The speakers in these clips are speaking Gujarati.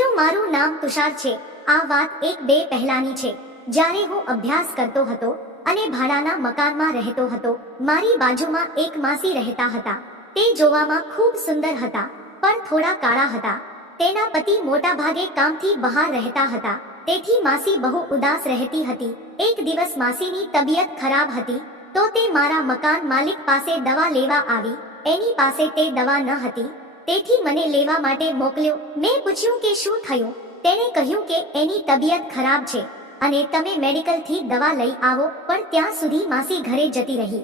મિત્રો, મારું નામ તુષાર છે। આ વાત 1-2 પહેલાની છે, જ્યારે હું અભ્યાસ કરતો હતો અને ભાડાના મકાનમાં રહેતો હતો। મારી બાજુમાં એક માસી રહેતા હતા। તે જોવામાં ખૂબ સુંદર હતા, પણ થોડા કાળા હતા। તેના પતિ મોટા ભાગે કામથી બહાર રહેતા હતા, તેથી માસી બહુ ઉદાસ રહેતી હતી। એક દિવસ માસીની તબિયત ખરાબ હતી, તો તે મારા મકાન માલિક પાસે દવા લેવા આવી। એની પાસે તે દવા ન હતી, તેથી મને લેવા માટે મોકલ્યો। મેં પૂછ્યું કે શું થયું? તેણે કહ્યું કે એની તબિયત ખરાબ છે અને તમે મેડિકલથી દવા લઈ આવો, પણ ત્યાં સુધી માસી ઘરે જતી રહી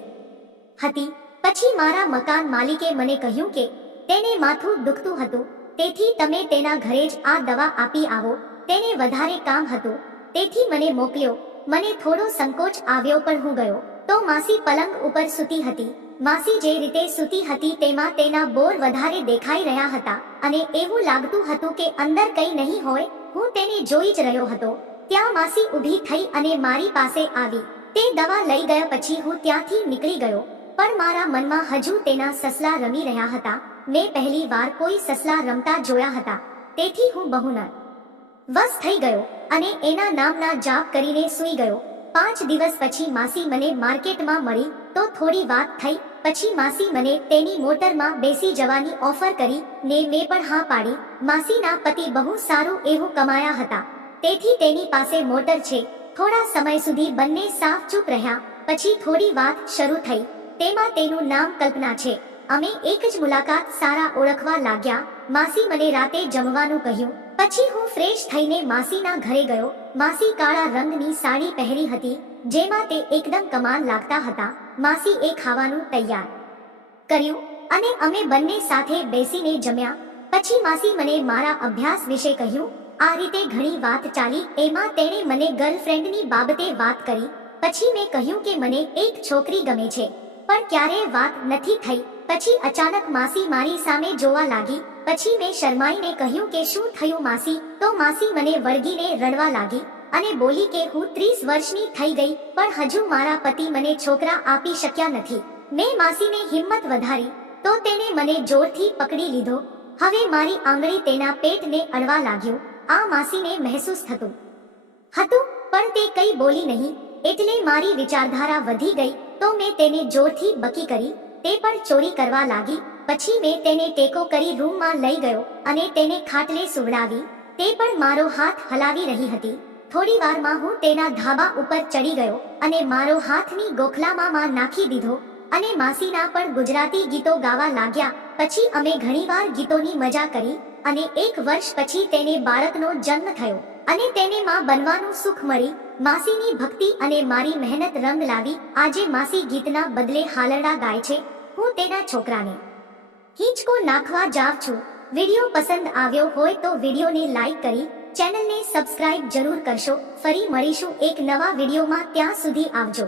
હતી। પછી મારા મકાન માલિકે મને કહ્યું કે તેને માથું દુખતું હતું, તેથી તમે તેના ઘરે જ આ દવા આપી આવો। તેને વધારે કામ હતું, તેથી મને મોકલ્યો। મને થોડો સંકોચ આવ્યો, પણ હું ગયો તો માસી પલંગ ઉપર સૂતી હતી। માસી જે રીતે સૂતી હતી તેમાં તેના બોર વધારે દેખાઈ રહ્યા હતા અને એવું લાગતું હતું કે અંદર કંઈ નહીં હોય। હું તેને જોઈ જ રહ્યો હતો। ત્યાં માસી ઊભી થઈ અને મારી પાસે આવી। તે દવા લઈ ગયા પછી હું ત્યાંથી નીકળી ગયો, પણ મારા મનમાં હજુ તેના સસલા રમી રહ્યા હતા। મેં પહેલી વાર કોઈ સસલા રમતા જોયા હતા, તેથી હું બહુ નર્વસ થઈ ગયો અને એના નામના જાપ કરીને સૂઈ ગયો। 5 દિવસ પછી માસી મને માર્કેટમાં મળી તો થોડી વાત થઈ। પછી માસી મને તેની મોટરમાં બેસી જવાની ઓફર કરી ને મેં પણ હા પાડી। માસીના પતિ બહુ સારું એવું કમાયા હતા, તેથી તેની પાસે મોટર છે। થોડા સમય સુધી બંને સાફ ચૂપ રહ્યા। પછી થોડી વાત શરૂ થઈ, તેમાં તેનું નામ કલ્પના છે। અમે એક જ મુલાકાત સારા ઓળખવા લાગ્યા। માસી મને રાતે જમવાનું કહ્યું, પછી હું ફ્રેશ થઈને માસીના ઘરે ગયો। માસી કાળા રંગની સાડી પહેરી હતી, જેમાં તે એકદમ કમાલ લાગતા હતા। માસીએ ખાવાનું તૈયાર કર્યું અને અમે બંને સાથે બેસીને જમ્યા। પછી માસી મને મારા અભ્યાસ વિશે કહ્યું। આ રીતે ઘણી વાત ચાલી। એમાં તેણે મને ગર્લફ્રેન્ડની બાબતે વાત કરી। પછી મેં કહ્યું કે મને એક છોકરી ગમે છે, પણ ક્યારેય વાત નથી થઈ। પછી અચાનક માસી મારી સામે જોવા લાગી। પછી મેં શરમાઈને કહ્યું કે શું થયું માસી? તો માસી મને વળગીને રડવા લાગી અને બોલી કે હું 30 વર્ષની થઈ ગઈ, પણ હજુ મારા પતિ મને છોકરા આપી શક્યા નથી। મેં માસીને હિંમત વધારી તો તેને મને જોરથી પકડી લીધો। હવે મારી આંગળી તેના પેટને અડવા લાગ્યું। આ માસીને મહેસૂસ થતું હતું, પણ તે કંઈ બોલી નહીં, એટલે મારી વિચારધારા વધી ગઈ તો મેં તેને જોરથી બકી કરી। તે પણ ચોરી કરવા લાગી। પછી મેં તેને ટેકો કરી રૂમમાં લઈ ગયો અને તેને ખાટલે સુવડાવી। તે પણ મારો હાથ હલાવી રહી હતી। થોડી વારમાં હું તેના ધાબા ઉપર ચડી ગયો અને મારો હાથની ગોખલામાં નાખી દીધો અને માસીના પણ ગુજરાતી ગીતો ગાવા લાગ્યા। પછી અમે ઘણીવાર ગીતોની મજા કરી અને 1 વર્ષ પછી તેને બાળકનો જન્મ થયો અને તેને માં બનવાનું સુખ મળી। માસીની ભક્તિ અને મારી મહેનત રંગ લાવી। આજે માસી ગીતના બદલે હાલરડા ગાય છે। હું તેના છોકરાને હિંચકો નાખવા જાઉં છું। વિડીયો પસંદ આવ્યો હોય તો વિડીયોને લાઈક કરી ચેનલને સબસ્ક્રાઇબ જરૂર કરશો। ફરી મળીશું એક નવા વિડીયોમાં, ત્યાં સુધી આવજો।